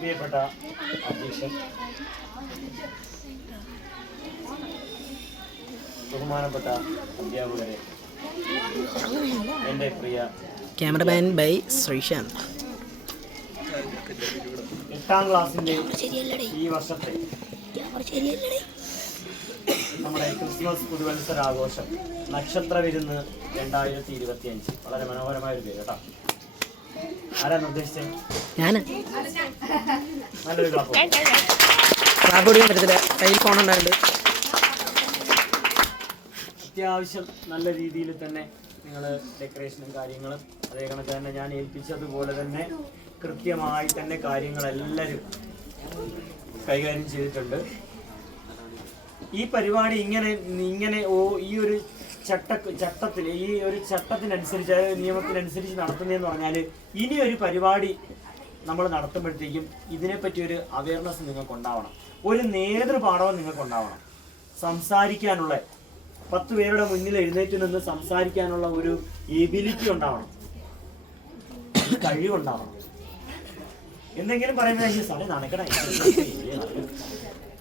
പ്രിയപ്പെട്ട അധ്യക്ഷൻ, ബഹുമാനപ്പെട്ട അധ്യാപകരെ, എൻ്റെ പ്രിയ ക്യാമറമാൻ ബൈ ശ്രീശാന്ത്. 8ാം ക്ലാസ്സിൻ്റെ ഈ വർഷത്തെ നമ്മുടെ ക്രിസ്മസ് പുതുവത്സരാഘോഷം നക്ഷത്ര വിരുന്ന് 2025 വളരെ മനോഹരമായൊരു പേര് കേട്ടോ. ആരാ നിർദ്ദേശിച്ചത്? ഞാൻ നല്ലൊരു ക്ലാപ്പ്. ക്ലാപ്പ് ഓടിക്കാൻ പറ്റത്തില്ല, കയ്യിൽ ഫോൺ ഉണ്ടായിട്ട്. അത്യാവശ്യം നല്ല രീതിയിൽ തന്നെ നിങ്ങൾ ഡെക്കറേഷനും കാര്യങ്ങളും അതേ കണക്ക് തന്നെ ഞാൻ ഏൽപ്പിച്ചതുപോലെ തന്നെ കൃത്യമായി തന്നെ കാര്യങ്ങളെല്ലാവരും കൈകാര്യം ചെയ്തിട്ടുണ്ട്. ഈ പരിപാടി ഇങ്ങനെ ഈ ഒരു ചട്ടത്തിൽ ഈ ഒരു ചട്ടത്തിനനുസരിച്ച്, നിയമത്തിനനുസരിച്ച് നടത്തുന്നതെന്ന് പറഞ്ഞാൽ ഇനി ഒരു പരിപാടി നമ്മൾ നടത്തുമ്പോഴത്തേക്കും ഇതിനെപ്പറ്റി ഒരു അവയർനെസ് നിങ്ങൾക്ക് ഉണ്ടാവണം, ഒരു നേതൃപാഠവും നിങ്ങൾക്ക് ഉണ്ടാവണം, സംസാരിക്കാനുള്ള 10 പേരുടെ മുന്നിൽ എഴുന്നേറ്റ് നിന്ന് സംസാരിക്കാനുള്ള ഒരു എബിലിറ്റി ഉണ്ടാവണം, കഴിവുണ്ടാവണം. എന്തെങ്കിലും പറയുന്നത് സാറേ നടക്കണേ,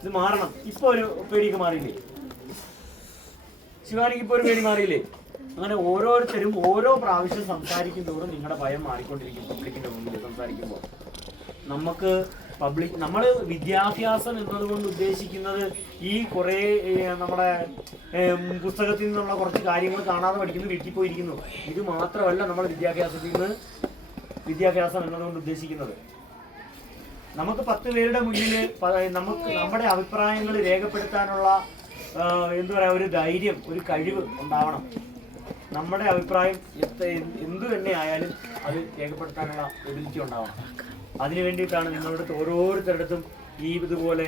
ഇത് മാറണം. ഇപ്പൊ ഒരു പേടിയൊക്കെ മാറിയില്ലേ? ശിവാനിക്ക് ഇപ്പോൾ ഒരു പേടി മാറിയില്ലേ? അങ്ങനെ ഓരോരുത്തരും ഓരോ പ്രാവശ്യം സംസാരിക്കും തോറും നിങ്ങളുടെ ഭയം മാറിക്കൊണ്ടിരിക്കും. പബ്ലിക്കിന്റെ മുന്നിൽ സംസാരിക്കുമ്പോൾ നമ്മൾ വിദ്യാഭ്യാസം എന്നതുകൊണ്ട് ഉദ്ദേശിക്കുന്നത് ഈ കുറേ നമ്മുടെ പുസ്തകത്തിൽ നിന്നുള്ള കുറച്ച് കാര്യങ്ങൾ കാണാതെ പഠിക്കുന്നു, വീട്ടിൽ പോയിരിക്കുന്നു. ഇത് മാത്രമല്ല നമ്മൾ വിദ്യാഭ്യാസം എന്നതുകൊണ്ട് ഉദ്ദേശിക്കുന്നത്. നമുക്ക് 10 പേരുടെ മുന്നിൽ നമ്മുടെ അഭിപ്രായങ്ങൾ രേഖപ്പെടുത്താനുള്ള ഒരു ധൈര്യം, ഒരു കഴിവ് ഉണ്ടാവണം. നമ്മുടെ അഭിപ്രായം എന്തു തന്നെ ആയാലും അത് രേഖപ്പെടുത്താനുള്ള എബിലിറ്റി ഉണ്ടാവണം. അതിനു വേണ്ടിയിട്ടാണ് നിങ്ങളുടെ ഓരോരുത്തരുടെടുത്തും ഈ ഇതുപോലെ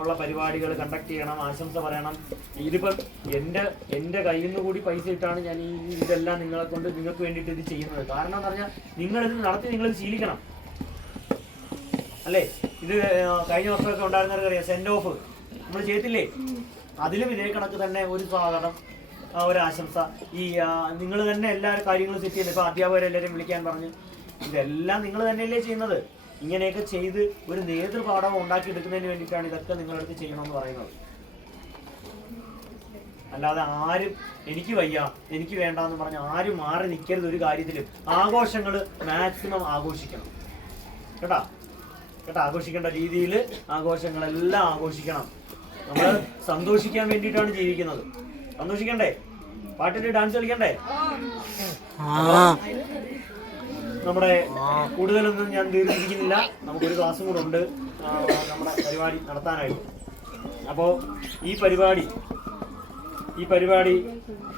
ഉള്ള പരിപാടികൾ കണ്ടക്ട് ചെയ്യണം, ആശംസ പറയണം. ഇതിപ്പം എൻ്റെ കയ്യിൽ നിന്ന് കൂടി പൈസ ഇട്ടാണ് ഞാൻ ഇതെല്ലാം നിങ്ങൾക്ക് വേണ്ടിയിട്ട് ഇത് ചെയ്യുന്നത്. കാരണം എന്ന് പറഞ്ഞാൽ നിങ്ങളിത് നടത്തി നിങ്ങളിത് ശീലിക്കണം അല്ലേ? ഇത് കഴിഞ്ഞ വർഷമൊക്കെ ഉണ്ടായിരുന്നവർക്കറിയാം, സെൻഡ് ഓഫ് നമ്മൾ ചെയ്തില്ലേ? അതിലും ഇതേ കണക്ക് തന്നെ ഒരു സ്വാഗതം, ഒരു ആശംസ, ഈ നിങ്ങൾ തന്നെ എല്ലാ കാര്യങ്ങളും സെറ്റ് ചെയ്യുന്നത്. ഇപ്പോൾ അധ്യാപകരെല്ലാവരും വിളിക്കാൻ പറഞ്ഞ് ഇതെല്ലാം നിങ്ങൾ തന്നെയല്ലേ ചെയ്യുന്നത്. ഇങ്ങനെയൊക്കെ ചെയ്ത് ഒരു നേതൃപാഠം ഉണ്ടാക്കിയെടുക്കുന്നതിന് വേണ്ടിയിട്ടാണ് ഇതൊക്കെ നിങ്ങളടുത്ത് ചെയ്യണമെന്ന് പറയുന്നത്. അല്ലാതെ ആരും എനിക്ക് വയ്യ, എനിക്ക് വേണ്ട എന്ന് പറഞ്ഞ് ആരും മാറി നിൽക്കരുത്. ഒരു കാര്യത്തിലും ആഘോഷങ്ങൾ മാക്സിമം ആഘോഷിക്കണം കേട്ടോ. ആഘോഷിക്കേണ്ട രീതിയിൽ ആഘോഷങ്ങളെല്ലാം ആഘോഷിക്കണം. നമ്മൾ സന്തോഷിക്കാൻ വേണ്ടിയിട്ടാണ് ജീവിക്കുന്നത്. സന്തോഷിക്കണ്ടേ? പാട്ടിട്ട് ഡാൻസ് കളിക്കണ്ടേ? നമ്മുടെ കൂടുതലൊന്നും ഞാൻ ദീർഘിപ്പിക്കുന്നില്ല. നമുക്കൊരു ക്ലാസ്സും കൂടെ ഉണ്ട് നമ്മുടെ പരിപാടി നടത്താനായിട്ട്. അപ്പോൾ ഈ പരിപാടി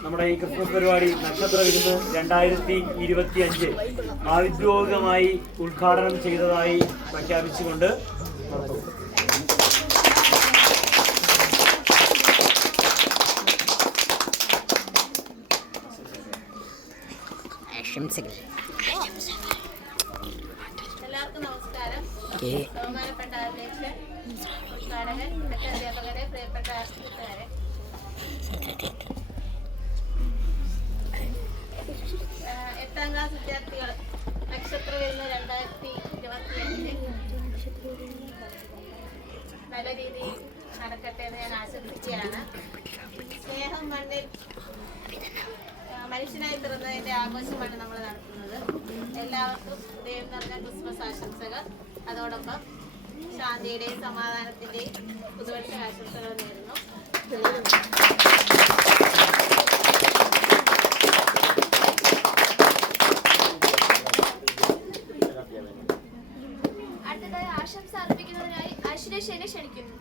നമ്മുടെ ഈ ക്രിസ്മസ് പരിപാടി നക്ഷത്ര വിരുന്ന് 2025 ഔദ്യോഗികമായി ഉദ്ഘാടനം ചെയ്തതായി പ്രഖ്യാപിച്ചുകൊണ്ട് നടത്തും. എല്ലാവർക്കും നമസ്കാരം. ബഹുമാനപ്പെട്ട അധ്യക്ഷൻ, ഉദ്ഘാടകൻ, അധ്യാപകരെ, പ്രിയപ്പെട്ട കൂട്ടുകാരെ, 8ാം ക്ലാസ് വിദ്യാർത്ഥികൾ നക്ഷത്ര വിരുന്ന് 2025 നല്ല രീതിയിൽ നടക്കട്ടെ എന്ന് ഞാൻ ആശംസിക്കുകയാണ്. സ്നേഹം മണ്ണിൽ മനുഷ്യനായി പിറന്നതിന്റെ ആഘോഷമാണ് നമ്മൾ നടത്തുന്നത്. എല്ലാവർക്കും ദൈവം നിറഞ്ഞ ക്രിസ്മസ് ആശംസകൾ. അതോടൊപ്പം ശാന്തിയുടെയും സമാധാനത്തിന്റെയും പുതുവത്സര ആശംസകൾ നേരുന്നു. അടുത്തതായി ആശംസ അർപ്പിക്കുന്നതിനായി ഐശ്വര്യ ക്ഷണിക്കുന്നു.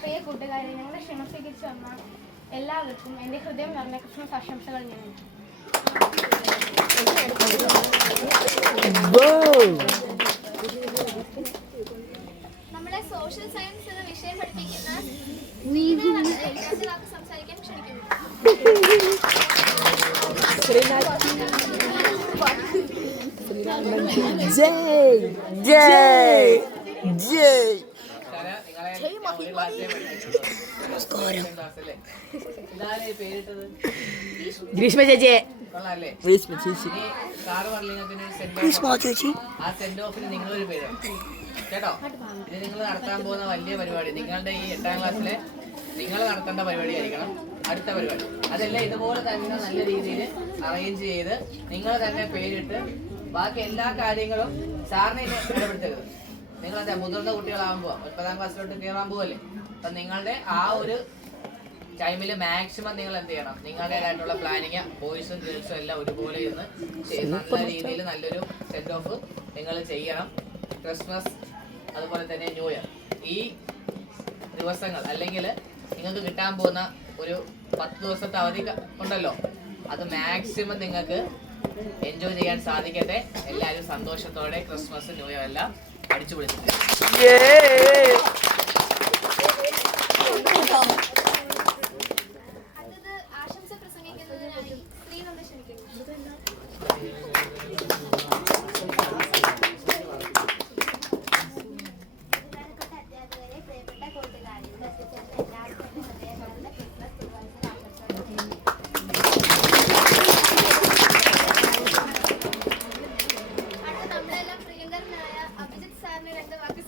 പ്രിയ കൂട്ടുകാരെ, ഞങ്ങളുടെ ക്ഷണം സ്വീകരിച്ചു വന്ന എല്ലാവർക്കും എൻ്റെ ഹൃദയം നിറഞ്ഞ ക്രിസ്മസ് ആശംസകൾ നേരുന്നു. നമ്മുടെ സോഷ്യൽ സയൻസ് എന്ന വിഷയം പഠിപ്പിക്കുന്ന ശ്രീനാഥ് രണ്ട് വാക്ക് സംസാരിക്കാൻ ക്ഷണിക്കുന്നു. ഗ്രീഷ്മ ചേച്ചി ആ സെന്റ് ഓഫിന് നിങ്ങളൊരു പേര് കേട്ടോ. ഇത് നിങ്ങൾ നടത്താൻ പോകുന്ന വലിയ പരിപാടി, നിങ്ങളുടെ ഈ 8ാം ക്ലാസ്സിലെ നിങ്ങൾ നടത്തേണ്ട പരിപാടി ആയിരിക്കണം അടുത്ത പരിപാടി. അതെല്ലാം ഇതുപോലെ തന്നെ നല്ല രീതിയിൽ അറേഞ്ച് ചെയ്ത് നിങ്ങൾ തന്നെ പേരിട്ട് ബാക്കി എല്ലാ കാര്യങ്ങളും സാറിനെ ഇടപെടുത്തരുത്. നിങ്ങളെന്താ മുതിർന്ന കുട്ടികളാകുമ്പോൾ 9ാം ക്ലാസ്സിലോട്ട് കയറാൻ പോവല്ലേ, അപ്പം നിങ്ങളുടെ ആ ഒരു ടൈമിൽ മാക്സിമം നിങ്ങൾ എന്ത് ചെയ്യണം, നിങ്ങളുടേതായിട്ടുള്ള പ്ലാനിങ് ബോയ്സും ഗേൾസും എല്ലാം ഒരുപോലെ ഇരുന്ന് നല്ല രീതിയിൽ നല്ലൊരു സെൻഡ് ഓഫ് നിങ്ങൾ ചെയ്യണം. ക്രിസ്മസ് അതുപോലെ തന്നെ ന്യൂ ഇയർ ഈ ദിവസങ്ങൾ അല്ലെങ്കിൽ നിങ്ങൾക്ക് കിട്ടാൻ പോകുന്ന ഒരു 10 ദിവസത്തെ അവധി ഉണ്ടല്ലോ, അത് മാക്സിമം നിങ്ങൾക്ക് എൻജോയ് ചെയ്യാൻ സാധിക്കട്ടെ. എല്ലാവരും സന്തോഷത്തോടെ ക്രിസ്മസ് ന്യൂ ഇയർ എല്ലാം അടിച്ചു പൊളിച്ചിട്ട് അടുത്തത് ആശംസ പ്രസംഗിക്കുന്നതിനായി ശ്രീനന്ദ ക്ഷണിക്കുന്നു. ബഹുമാനപ്പെട്ട അധ്യാപകരെ, പ്രിയപ്പെട്ട കൂട്ടുകാരെ, എത്തിച്ചേർന്ന എല്ലാവർക്കും എൻ്റെ ഹൃദയങ്ങളുടെ ക്രിസ്മസ് പുതുവത്സര ആശംസകൾ നേരുന്നു. അടുത്ത നമ്മളെല്ലാം പ്രിയങ്കരനായ അഭിജിത്ത് സാറിന് രണ്ട് വാക്ക്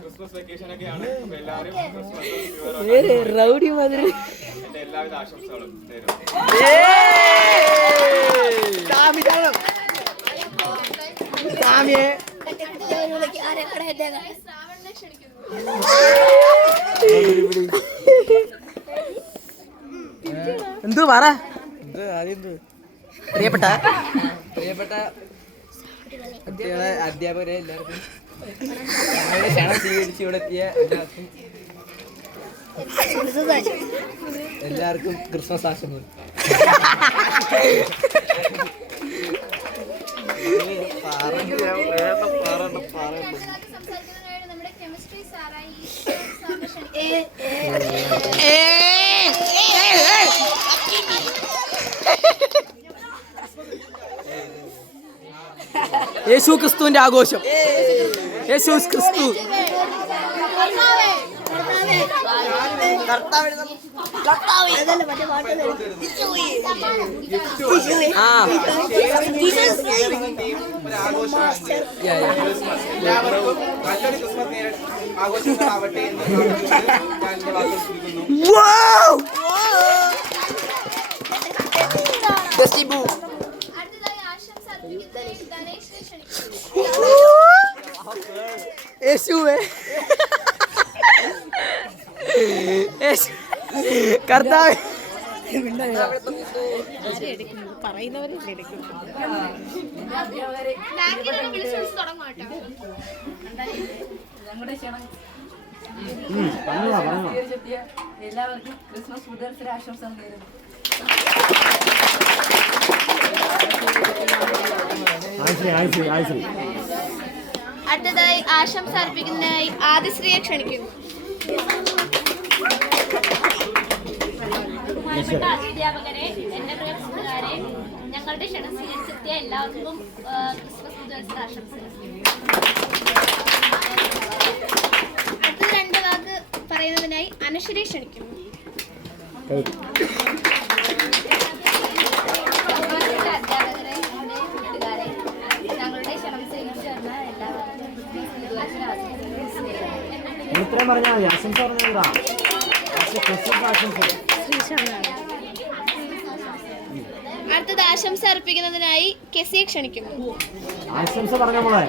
ക്രിസ്മസ് വെക്കേഷൻ ഒക്കെയാണ്. അപ്പൊ എല്ലാവരും റൗഡി മാതിരി എന്റെ എല്ലാവിധ ആശംസകളും നേരുന്നു. ശ്രാവണിനെ ക്ഷണിക്കുന്നു. എന്തു പറ പ്രിയപ്പെട്ട അധ്യാപകരെ എല്ലാവർക്കും ഞങ്ങളുടെ ക്ഷണം സ്വീകരിച്ച് ഇവിടെ എത്തിയ എല്ലാവർക്കും ക്രിസ്മസ് ആശംസകൾ. സംസാരിക്കുന്നതിനായിട്ട് നമ്മുടെ കെമിസ്ട്രി സാറായി സാറിനെ ക്ഷണിക്കുന്നു. യേശു ക്രിസ്തുവിന്റെ ആഘോഷം. യേശു ക്രിസ്തു എല്ലാവർക്കും നല്ലൊരു ക്രിസ്മസ് ആഘോഷങ്ങളാവട്ടെ എന്ന് ഞാൻ എന്റെ വാക്കുകൾ ചുരുക്കുന്നു. അടുത്തതായി ആശംസ അർപ്പിക്കുന്നതിനായി ഗണേശിനെ ക്ഷണിക്കുന്നു. യേശുവേ കർത്താവേ ബാക്കിയുള്ളവരെ വിളിച്ചു തുടങ്ങും കേട്ടോ. ഞങ്ങളുടെ ക്ഷണം എല്ലാവർക്കും ക്രിസ്മസ് പുതുവത്സര ആശംസകൾ നേരുന്നു. അടുത്തതായി ആശംസ അർപ്പിക്കുന്നതിനായി ആദിശ്രീയെ ക്ഷണിക്കുന്നു. ബഹുമാനപ്പെട്ട അധ്യാപകരെ, എൻ്റെ പ്രിയ കൂട്ടുകാരെ, ഞങ്ങളുടെ ക്ഷണം സ്വീകരിച്ചെത്തിയ എല്ലാവർക്കും ക്രിസ്മസ് പുതുവത്സര ആശംസകൾ. അടുത്ത രണ്ട് വാക്ക് പറയുന്നതിനായി അനശ്വരയെ ക്ഷണിക്കുന്നു. ബഹുമാനപ്പെട്ട അധ്യാപകരെ, എൻ്റെ കൂട്ടുകാരെ, ഞങ്ങളുടെ ക്ഷണം സ്വീകരിച്ചു തന്ന എല്ലാവർക്കും ക്രിസ്മസ് പുതുവത്സര ആശംസകൾ. ഇത്രയും പറഞ്ഞാൽ മതി. ആശംസ പറഞ്ഞാ ക്രിസ്മസ് ആശംസ. അടുത്തത് ആശംസ അർപ്പിക്കുന്നതിനായി കെസിയെ ക്ഷണിക്കുന്നു. ആശംസ പറഞ്ഞ മോളെ